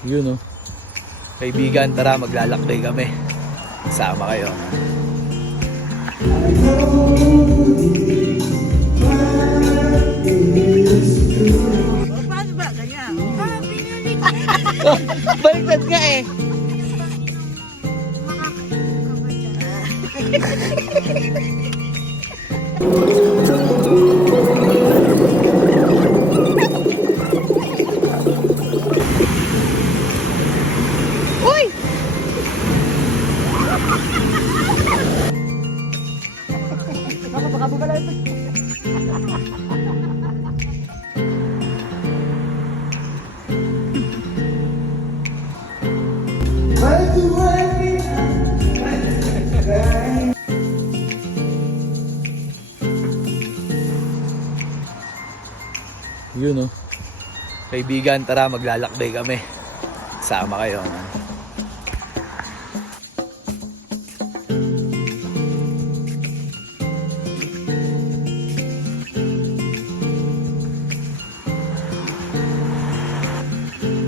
Yun, oh. Kaibigan, tara maglalakbay kami. Sama kayo. Paano ba? Ganyan. Pinili. Baliktad nga eh. Uy! Yun, oh. Kaibigan, tara maglalakbay kami. Sama kayo.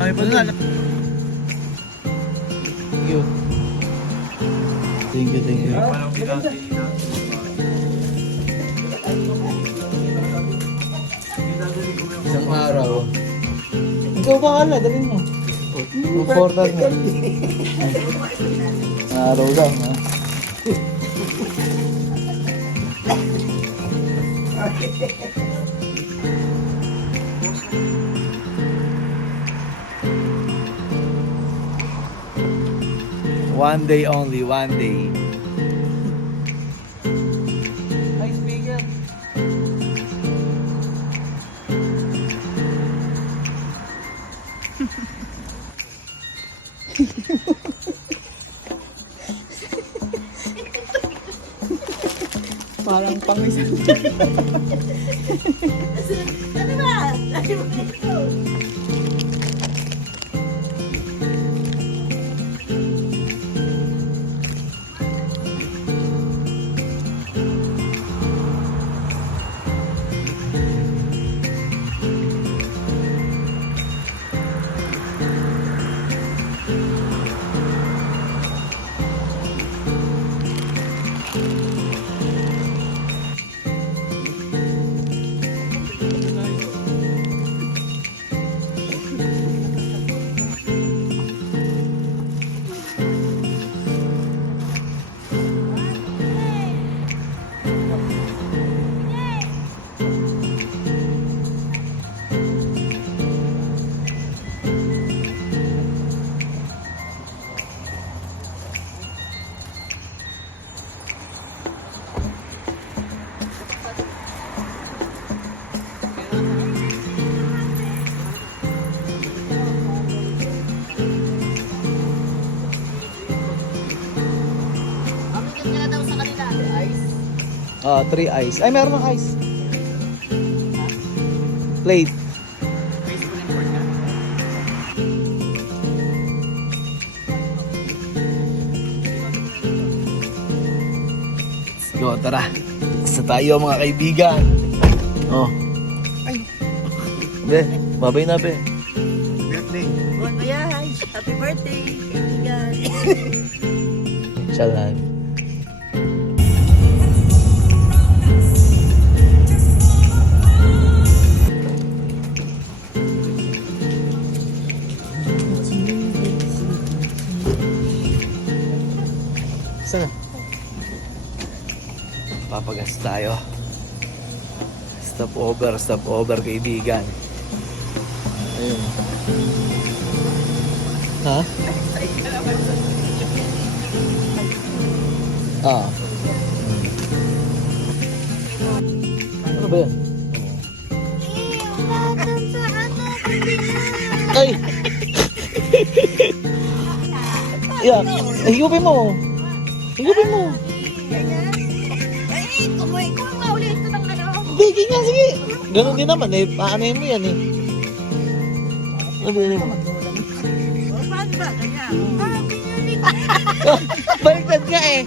Ay, pa na. Thank you. Thank you, thank you. Isang araw. Ikaw bahala, dalhin mo. Important mo. Araw lang, ha? One day only, one day. Hi, speaker. Parang pangisan. Ano ba? Ano ba ito? Ah, 3 ice. Ay, meron ng ice. Plate. Let's go, tara. Isa tayo mga kaibigan. Oh. Ay. Be, babay na, be. Birthday. Bon voyage. Happy birthday, kaibigan. Chalan. Saan? Papagas tayo. Stop over kaibigan. Ayun. Ha? Ah. Ano ba yan? Ay! Yan. Higupin mo. Higupin mo. Ganyan. Ay, kumain ko ang mauli ito ng ano. Hindi, ganyan. Sige. Ganun din naman eh. Paanayin mo yan eh. Ano ba yan? Paano ba? Ganyan. Pinili. Baliktad nga eh.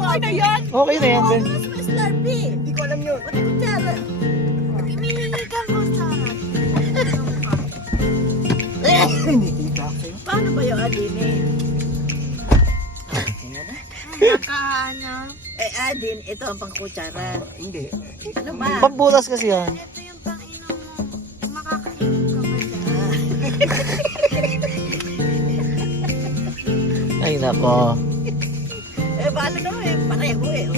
Okay na yan. Okay na yan, Ben. Mas Slurpee. Hindi ko alam yun. Pati kutsara. Pinili kang kutsara. Hindi kita sa'yo. Paano ba yung adin eh? Tingnan na. Nakaano? Adin, ito ang pangkutsara. Hindi. Ano ba? Pambutas kasi yan. Ito yung pang-inom mo. Makakainom ka ba dyan? Ay, nako. Paano naman eh? Pareho eh. Oh.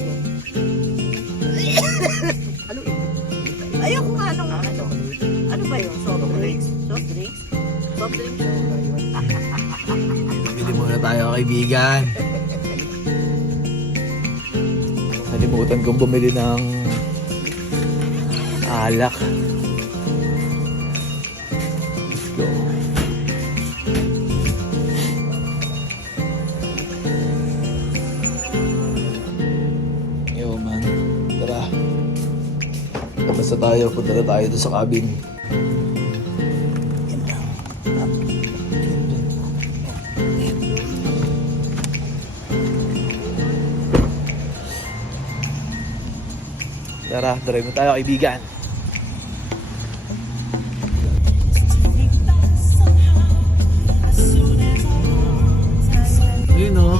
Ano ito? Ayoko nga ano. Ano ba yun? Soft drinks? Soft drinks? Soft drinks? Bili muna tayo, kaibigan. Nalimutan kong bumili ng alak. Let's go. Yo man, tara. Tapos na tayo, punta na tayo doon sa cabin. Tara, drive na tayo, kaibigan. Yun o.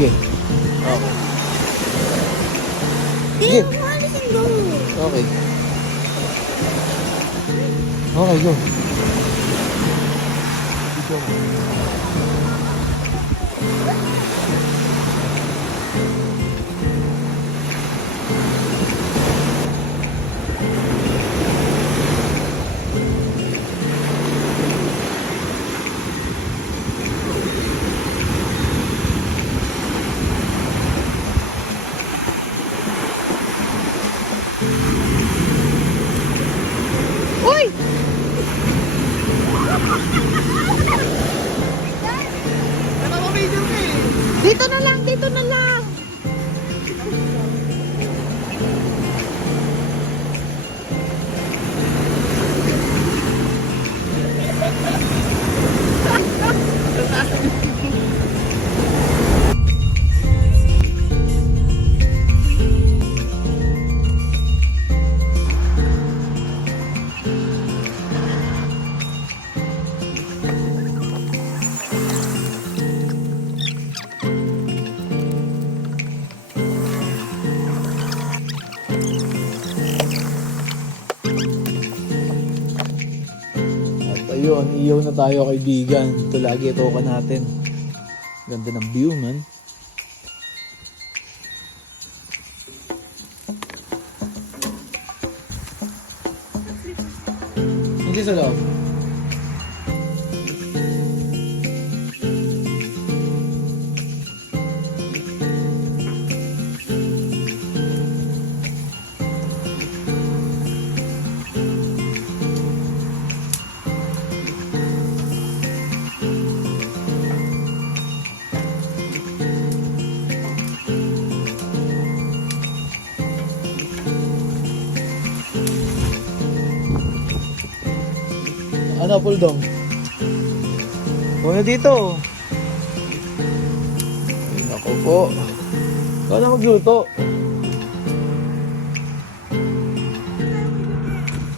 Sige. Okay. Sige. Okay. Okay, go. Dito na lang, dito na lang. At ayun, iyaw na tayo, kaibigan. Ito lagi ito ka natin. Ganda ng view, man. Hindi sa loob. Ano, Puldong? Muna dito. Ay, naku po. Ikaw na magluto.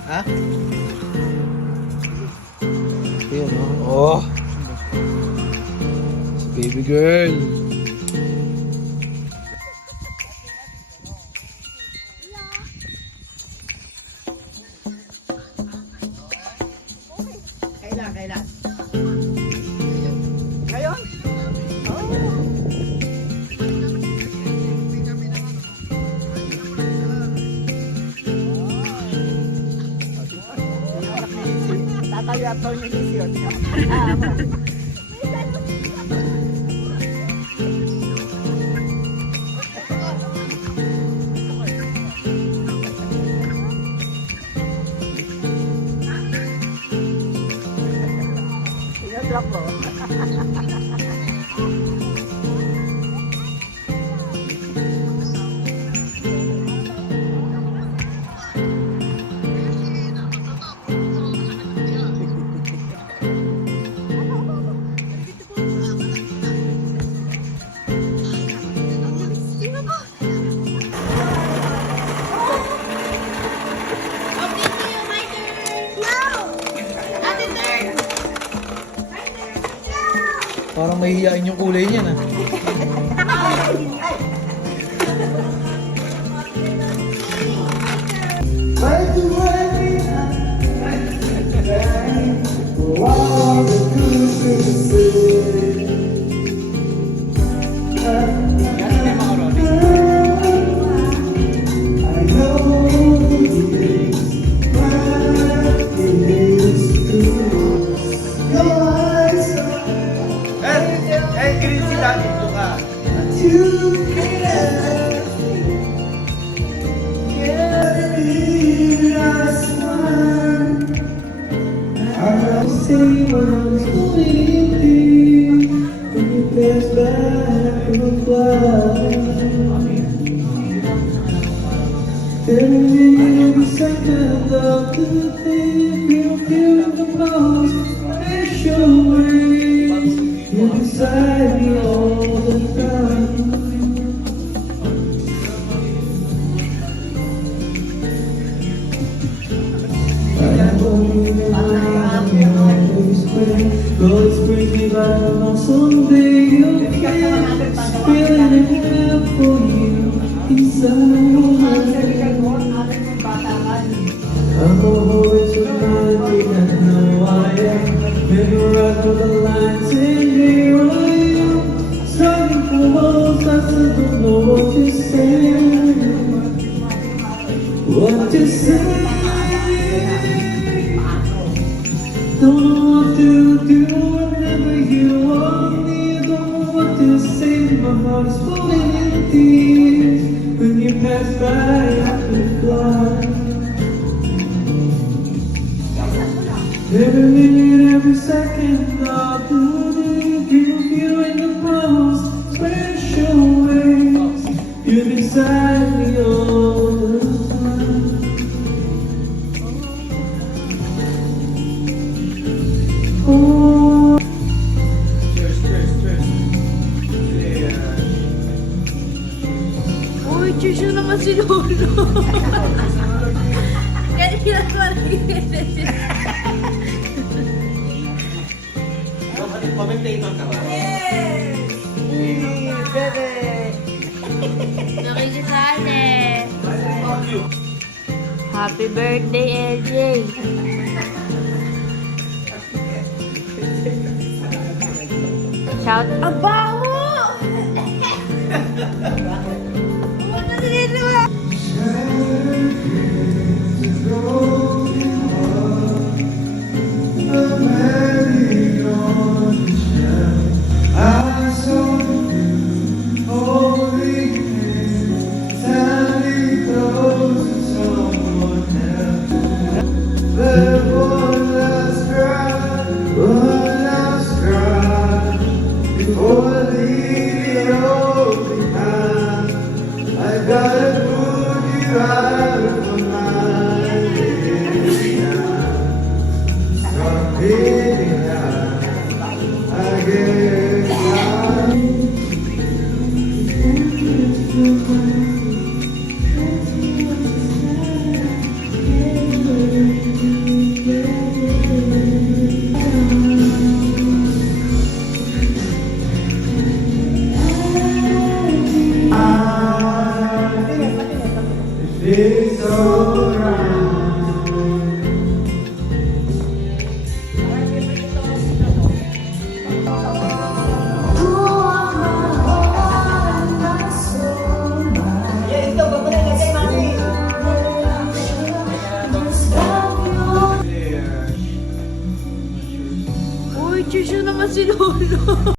Ha? Ayan, oh. Si baby girl. Kailan? Ngayon? Tatayo at tayo ni yun. Drop mo. Parang mahihiyain yung kulay niya na. green sila dito ka. Every second of the day, you feel the most special ways. You're beside me all the time. I hold you in my arms, you always pray. God brings me back on someday. You'll feel feeling it here for you inside your heart. I'm always reminded that now I am memorized all the lines and here I am struggling for words I still don't know what to say. What to say? Don't know what to do whenever you want me. Don't know what to say. My heart is falling in tears. When you pass by, I could fly. Every minute, every second of the day, feel you in the most special ways. You're beside me all the time. Oh. Uy, chuchu naman si Lolo. Kaya kinaswari. Commentator ka ba? Nakikisali. Happy birthday, LJ. Shout out. Abaho! Pumunta si Lilo. It's all